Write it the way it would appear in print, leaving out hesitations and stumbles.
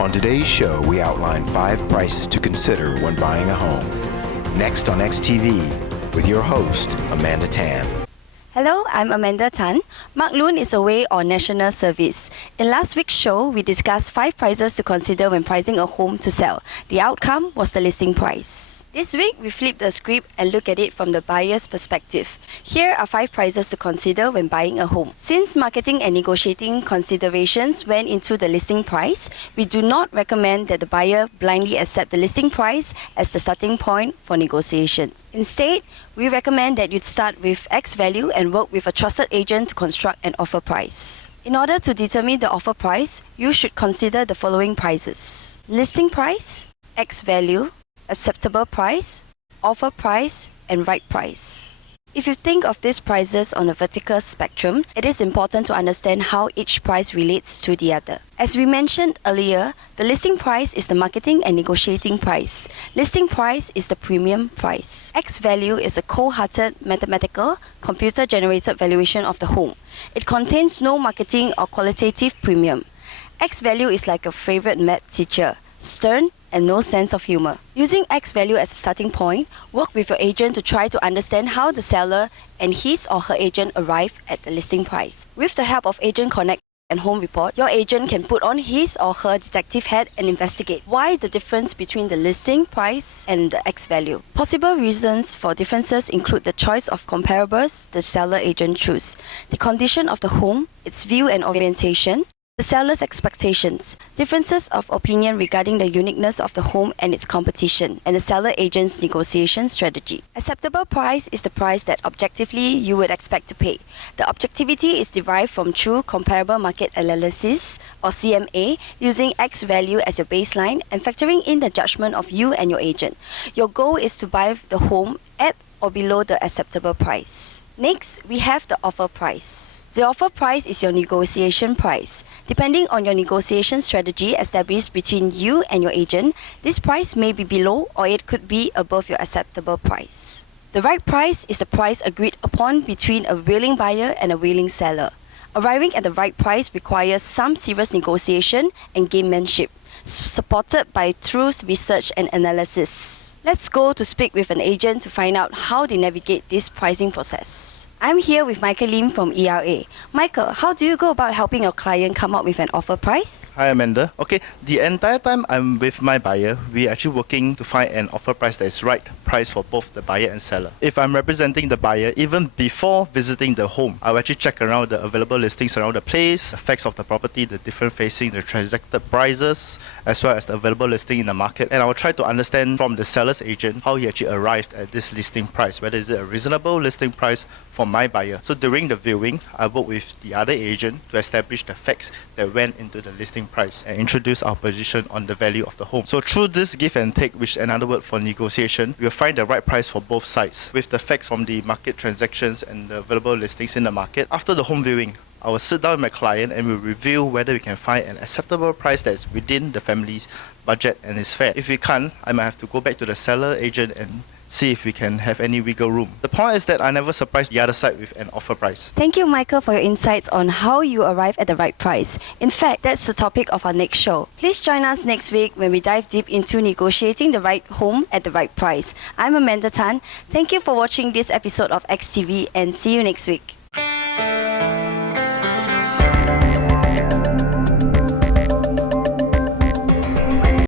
On today's show, we outline 5 prices to consider when buying a home. Next on XTV, with your host, Amanda Tan. Hello, I'm Amanda Tan. Mark Loon is away on national service. In last week's show, we discussed 5 prices to consider when pricing a home to sell. The outcome was the listing price. This week, we flip the script and look at it from the buyer's perspective. Here are 5 prices to consider when buying a home. Since marketing and negotiating considerations went into the listing price, we do not recommend that the buyer blindly accept the listing price as the starting point for negotiations. Instead, we recommend that you start with X value and work with a trusted agent to construct an offer price. In order to determine the offer price, you should consider the following prices: listing price, X value, acceptable price, offer price, and right price. If you think of these prices on a vertical spectrum, it is important to understand how each price relates to the other. As we mentioned earlier, the listing price is the marketing and negotiating price. Listing price is the premium price. X value is a cold-hearted mathematical, computer-generated valuation of the home. It contains no marketing or qualitative premium. X value is like a favorite math teacher, stern and no sense of humor. Using X value as a starting point, work with your agent to try to understand how the seller and his or her agent arrive at the listing price. With the help of Agent Connect and Home Report, your agent can put on his or her detective hat and investigate why the difference between the listing price and the X value. Possible reasons for differences include the choice of comparables the seller agent choose, the condition of the home, its view and orientation, the seller's expectations, differences of opinion regarding the uniqueness of the home and its competition, and the seller agent's negotiation strategy. Acceptable price is the price that objectively you would expect to pay. The objectivity is derived from true comparable market analysis, or CMA, using X value as your baseline and factoring in the judgment of you and your agent. Your goal is to buy the home at or below the acceptable price. Next, we have the offer price. The offer price is your negotiation price. Depending on your negotiation strategy established between you and your agent, this price may be below or it could be above your acceptable price. The right price is the price agreed upon between a willing buyer and a willing seller. Arriving at the right price requires some serious negotiation and gamemanship, supported by thorough research and analysis. Let's go to speak with an agent to find out how they navigate this pricing process. I'm here with Michael Lim from ERA. Michael, how do you go about helping your client come up with an offer price? Hi Amanda. Okay, the entire time I'm with my buyer, we're actually working to find an offer price that is right price for both the buyer and seller. If I'm representing the buyer, even before visiting the home, I'll actually check around the available listings around the place, the facts of the property, the different facing, the transacted prices, as well as the available listing in the market. And I will try to understand from the seller's agent how he actually arrived at this listing price, whether is it a reasonable listing price for my buyer. So during the viewing, I work with the other agent to establish the facts that went into the listing price and introduce our position on the value of the home. So through this give and take, which is another word for negotiation, we'll find the right price for both sides with the facts from the market transactions and the available listings in the market. After the home viewing, I will sit down with my client and we'll review whether we can find an acceptable price that's within the family's budget and is fair. If we can't, I might have to go back to the seller agent and see if we can have any wiggle room. The point is that I never surprise the other side with an offer price. Thank you, Michael, for your insights on how you arrive at the right price. In fact, that's the topic of our next show. Please join us next week when we dive deep into negotiating the right home at the right price. I'm Amanda Tan. Thank you for watching this episode of XTV and see you next week.